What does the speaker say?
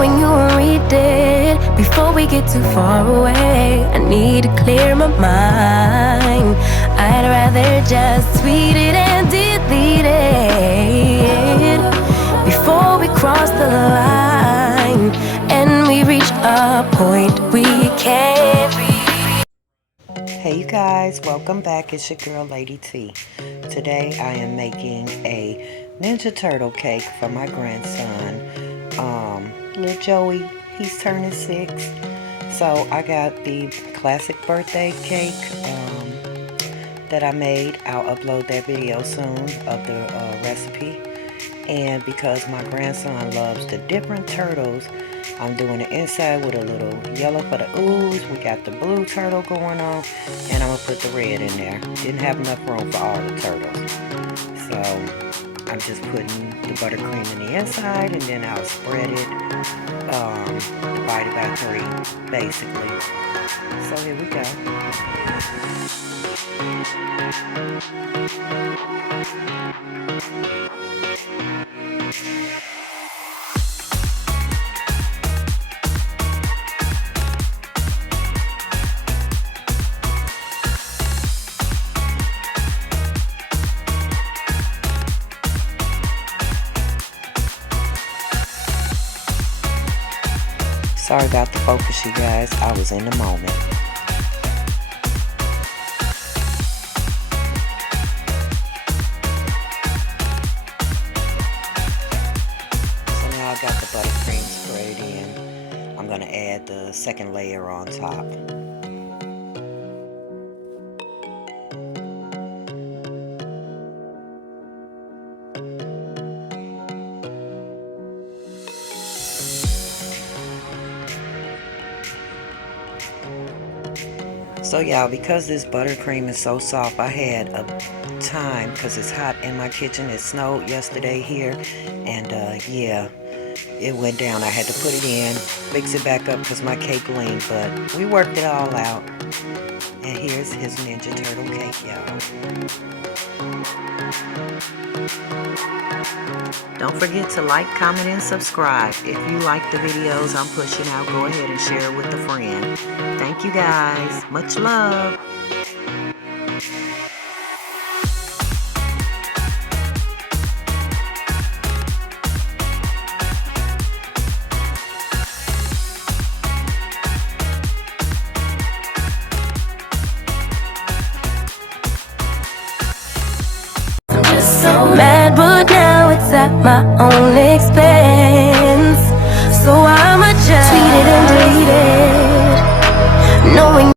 when you read it before we get too far away. I need to clear my mind. I'd rather just tweet it and delete it before we cross the line and we reach a point we can't reach. Hey you guys, welcome back. It's your girl Lady T. Today I am making a Ninja Turtle cake for my grandson. Little Joey, he's turning 6. So I got the classic birthday cake that I made. I'll upload that video soon of the recipe. And because my grandson loves the different turtles, I'm doing the inside with a little yellow for the ooze. We got the blue turtle going on, and I'm going to put the red in there. Didn't have enough room for all the turtles. So I'm just putting the buttercream in the inside, and then I'll spread it, divided by 3, basically. So here we go. Sorry about the focus, you guys. I was in the moment. So now I got the buttercream sprayed in. I'm going to add the second layer on top. So y'all, because this buttercream is so soft, I had a time, because it's hot in my kitchen. It snowed yesterday here, and yeah, it went down. I had to put it in, fix it back up because my cake leaned, but we worked it all out. And here's his Ninja Turtle cake, y'all. Don't forget to like, comment, and subscribe. If you like the videos I'm pushing out, go ahead and share it with a friend. Thank you guys. Much love. I'm just so mad, but now it's at my own expense.